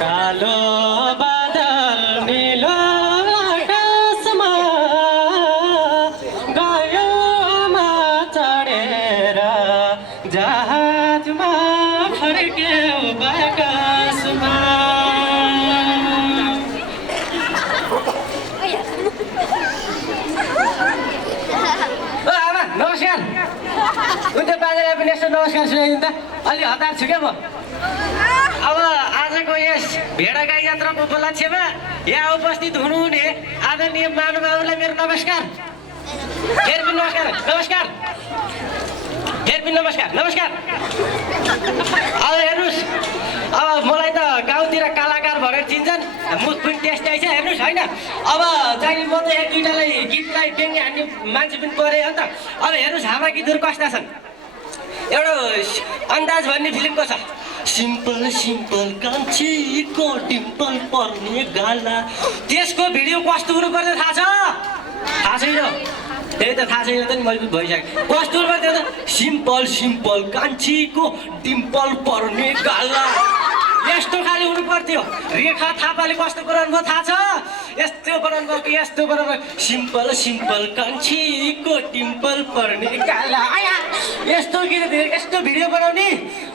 कालो बादल नीलो आकाशमा गयोमा चढेर जहाजमा फर्क्यो बाकसमा। आमा नमस्कार। उनी त बाजेलाई पनि यस्तो नमस्कार सुनाइदिनु त, अलि हतार छु क्या म। अब आजको यस भेडागाई यात्राको उपलक्ष्यमा यहाँ उपस्थित हुनुहुने आदरणीय महानुभावलाई मेरो नमस्कार। फेरि पनि नमस्कार नमस्कार फेरि पनि नमस्कार नमस्कार। अब हेर्नुहोस्, अब मलाई त गाउँतिर कलाकार भनेर चिन्छन्, मुख पनि त्यस्तै छ हेर्नुहोस् होइन। अब चाहिँ म त एक दुईवटालाई गीतलाई व्यङ्ग्य हान्ने मान्छे पनि परेँ हो नि त। अब हेर्नुहोस् हाम्रा गीतहरू कस्ता छन्। एउटा अन्दाज भन्ने फिल्मको छ, सिम्पल सिम्पल कान्छीको डिम्पल पर्ने गाला, त्यसको भिडियो कस्तो हुनुपर्ने थाहा छ? थाहा छैन? त्यही त थाहा छैन त नि, मैले भइसकेँ। कस्तो हुनुपर्ने त? सिम्पल सिम्पल कान्छीको डिम्पल पर्ने गाला, यस्तो खाले हुनु पर्थ्यो। रेखा थापाले कस्तो बनाउनु भयो थाहा छ? यस्तो बनाउनु भयो कि यस्तो बनाउनु भयो, सिम्पल सिम्पल कान्छीको डिम्पल पर्ने गाला। यस्तो गीत यस्तो भिडियो बनाउने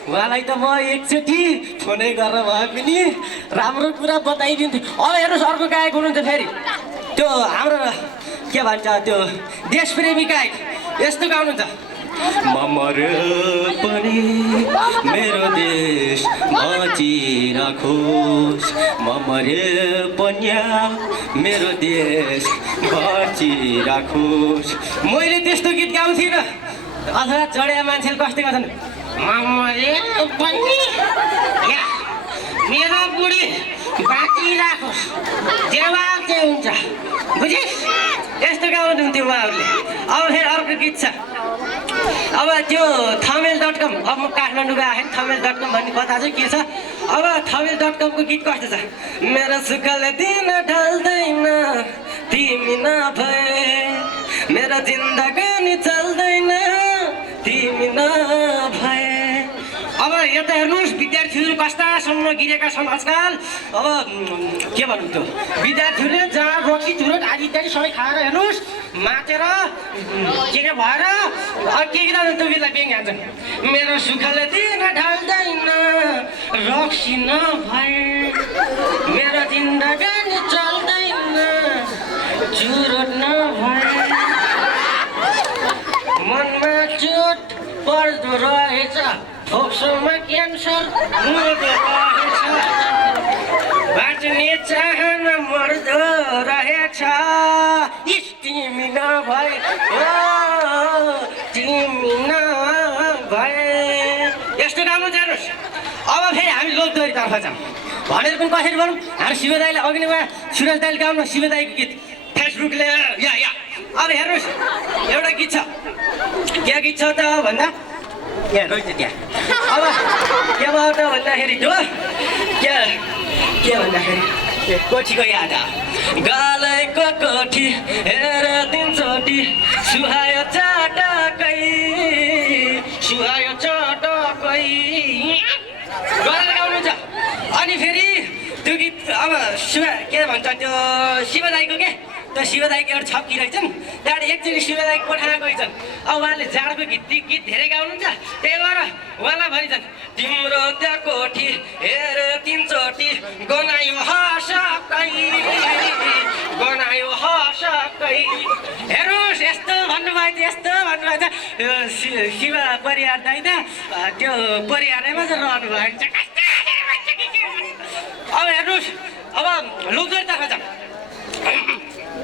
उहाँलाई त म एकचोटि फोनै गरेर भए पनि राम्रो कुरा बताइदिन्थेँ। अब हेर्नुहोस् अर्को गायक हुनुहुन्छ फेरि, त्यो हाम्रो के भन्छ त्यो देशप्रेमी गायक, यस्तो गाउनुहुन्छ। म मरे पनि मेरो देश बाँचिराखोस्, म मरे पनि मेरो देश बाँचिराखोस्। मैले त्यस्तो गीत गाउँथिनँ। अथवा चढिया मान्छेले कस्तो गर्छन्, म मरे पनि मेरो बुढी बाँचिराखोस्, जवाब चाहिँ हुन्छ, बुझिस्? यस्तो गाउनुहुन्थ्यो उहाँहरूले। अब फेरि अर्को गीत छ, अब त्यो thamail.com, अब म काठमाडौँ गएँ thamail.com भन्ने कथा चाहिँ के छ। अब thamail.com को गीत कस्तो छ, मेरो सुखले दिन ढल्दैन तिमी नभए, मेरो जिन्दगानी चल्दैन तिमी नभए। अब यता हेर्नुहोस् विद्यार्थीहरू कस्ता सम्म गिरेका छन् आजकल। अब के भन्नु त्यो विद्यार्थीहरूले जहाँ रोटी चुरोट आदि इत्यादि सबै खाएर हेर्नुहोस् मातेर के भएर के त्यो गीतलाई व्यङ्ग्य हान्छन्। मेरो सुखले दिन ढल्दैन रक्सी नभए, मेरो जिन्दगानी चल्दैन चुरोट नभए, मनमा चोट पर्दो रहेछ, फोक्सोमा क्यान्सर हुँदो रहेछ, बाँच्ने चाहना मर्दो रहेछ, तिमी नभए तिमी नभए। यस्तो राम्रो जानुहोस्। अब फेरि हामी लोकदोहोरीतर्फ जाउँ भनेर पनि कसरी भनौँ। हाम्रो शिव दाईले अघि नै उहाँ सुरज दाईले गाउनु शिव दाईको गीत फेसबुकले या अब हेर्नुहोस् एउटा गीत छ, के गीत छ त भन्दा यहाँ रहेछ त्यहाँ। अब के भयो त भन्दाखेरि त्यो के भन्दाखेरि कोठीको याद गालैको कोठी हेर दिनचोटि सुहायो चटकै गरेर गाउनुहुन्छ। अनि फेरि त्यो गीत अब शिव के भन्छ त्यो शिव दाईको के त्यो शिव दाईको एउटा छक्की रहेछन्, त्यहाँबाट एकचोटि शिव दाईको कोठामा गइछन्। अब उहाँले जाडोको गीत धेरै गाउनुहुन्छ, त्यही भएर उहाँलाई भनिन्छन् तिम्रो त्यहाँ कोठी हेर तिनचोटि गनायो हसकै हेर्नुहोस्। यस्तो भन्नुभएको थियो, यस्तो भन्नुभएको थियो शिव परिवार दाइ त त्यो परिवारैमा चाहिँ रहनु भएको छ। अब हेर्नुहोस् अब लोकदोहोरीतर्फ जाउँ।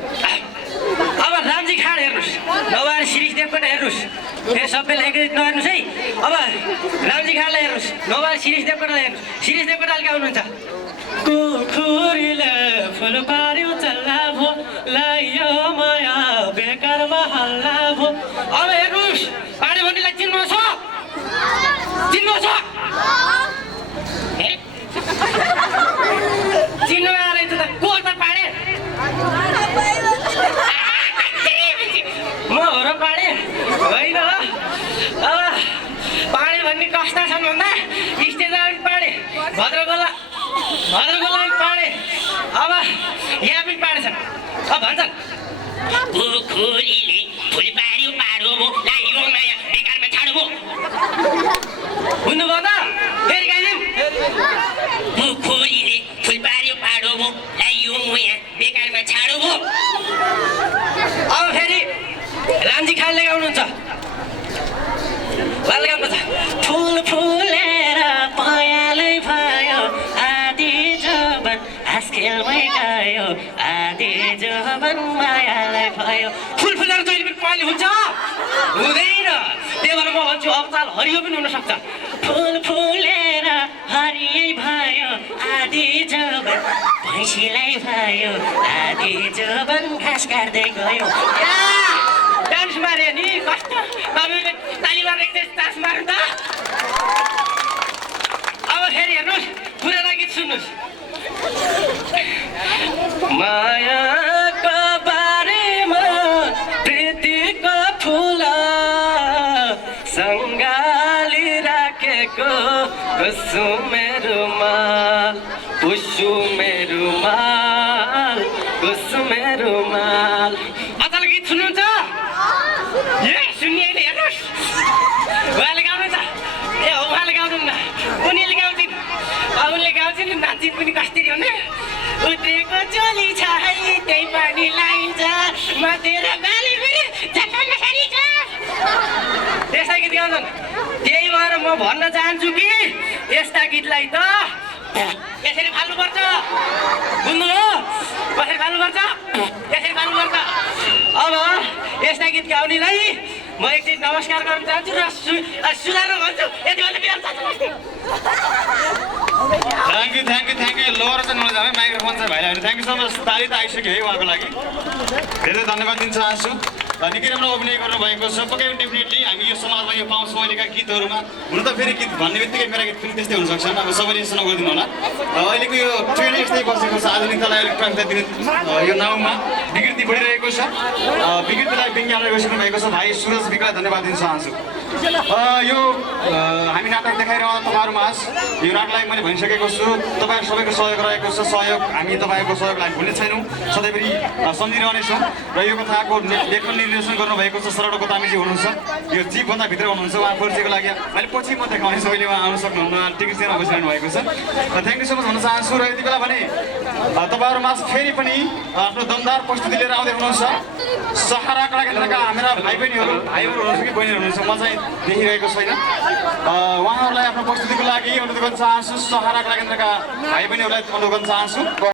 अब रामजी खाँड हेर्नुहोस्, नभए शिरीष देवकोटा हेर्नुहोस्, फेरि सबैले एकैचोटि नहेर्नुहोस् है। अब रामजी खाँडलाई हेर्नुहोस्, नभए शिरीष देवकोटालाई हेर्नुहोस्। शिरीष देवकोटाले गाउनुहुन्छ, कुखुरीले फुल पार्यो चल्ला भो लायो माया बेकारमा हल्ला भो। अब हेर्नुहोस् पार्यो भन्नेलाई चिन्नुहोस् हो, चिन्नुहोस् हो, चिन्नु रहेछ त को त पाडे म हो र पाडे होइन। पाडे भन्ने कस्ता छन् भन्दा स्टेजमा भद्रगोला पाडे अब यहाँ पनि पाडेछन् अब भन्छन् खुकुरीले फुल पाड्यो पाडो भो लाग्यो माया बेकारमा छाडो भो बुझ्नुभयो त फेरि गाइदिउँ खुकुरीले फुल पाड्यो पाडो भो लाग्यो माया बेकारमा छाडो भो अब फेरि रामजी खानले गाउनुहुन्छ उहाँले गाउनुहुन्छ फुल फुलेर पयालै भयो आधी जबन आस्केलमै गयो आधी जबन मायालाई भयो फुल फुलेर जहिले पनि पयाले हुन्छ हुँदैन त्यही भएर म भन्छु अब ताल हरियो पनि हुनसक्छ फुल फुलेर हरियै भयो आधी जबन भैँसीलाई भयो आधी जबन घाँस काट्दै गयो डान्स मारे नि कस्तो तपाईँले ताली मारेको डान्स मार्नु त अब फेरि हेर्नुहोस् पुरानो गीत सुन्नुहोस् मायाको बारेमा प्रीतिको फुल सङ्गाली राखेको कुसुमे रुमाल कुसुमे रुमाल कुसुमे रुमाल अचल गीत सुन्नुहुन्छ ए सुन्नेले हेर्नुहोस् उहाँले गाउनुहुन्छ ए हो उहाँले गाउनुहुन्न उनीले गाउँछिन् उनले गाउँछिन् नाच्चिन् पनि कसरी हुने उठेको चोली छ है त्यही पनि लाइन्छ म तेरो बाली पनि झट्टन सारिन्छ त्यस्ता गीत गाउँछन् त्यही भएर म भन्न चाहन्छु कि यस्ता गीतलाई त यसरी फाल्नुपर्छ बुझ्नुभयो कसरी फाल्नुपर्छ यसरी फाल्नुपर्छ अब यस्ता गीत गाउनेलाई म एकचोटि नमस्कार गर्न चाहन्छु र सुधार्न भन्छु यति बेला थ्याङ्क यू लोवर चाहिँ नजाऊ है माइक्रोफोन चाहिँ भाइलाई थ्याङ्क यू सो मच ताली त आइसक्यो है उहाँको लागि धेरै धन्यवाद दिन चाहन्छु निकै राम्रो अभिनय गर्नुभएको छ पक्कै पनि डेफिनेटली हामी यो समाजमा यो पाउँछौँ अहिलेका गीतहरूमा हुन त फेरि गीत भन्ने बित्तिकै मेरा गीत पनि त्यस्तै हुनसक्छन् अब सबैले यसो नगरिदिनु होला अहिलेको यो ट्रेन्ड यस्तै बसेको छ आधुनिकतालाई अलिक प्राथमिकता दिने यो नाउँमा विकृति बढिरहेको छ विकृतिलाई विज्ञानले गइसक्नु भएको छ भाइ सुरज विकलाई धन्यवाद दिन चाहन्छु यो हामी नाटक देखाइरहँ तपाईँहरूमा यो नाटकलाई मैले भनिसकेको छु तपाईँहरू सबैको सहयोग रहेको छ सहयोग हामी तपाईँको सहयोगलाई भुल्ने छैनौँ सधैँभरि सम्झिरहनेछौँ र यो कथाको लेखन निर्देशन गर्नुभएको छ सरल गोतामीजी हुनुहुन्छ यो जीवभन्दा भित्र हुनुहुन्छ उहाँ परिचयको लागि मैले पछि म देखाउनेछु अहिले उहाँ आउन सक्नुहुन्न टिकट चाहिँ बसिरहनु भएको छ थ्याङ्क यू सो मच भन्न चाहन्छु र यति बेला भने तपाईँहरूमा फेरि पनि आफ्नो दमदार प्रस्तुति लिएर आउँदै हुनुहुन्छ सहारा कलाकेन्द्रका हाम्रा भाइ बहिनीहरू हुनुहुन्छ कि बहिनीहरू हुनुहुन्छ म चाहिँ देखिरहेको छैन उहाँहरूलाई आफ्नो प्रस्तुतिको लागि अनुरोध गर्न चाहन्छु सहारा कलाकेन्द्रका भाइ बहिनीहरूलाई अनुरोध गर्न चाहन्छु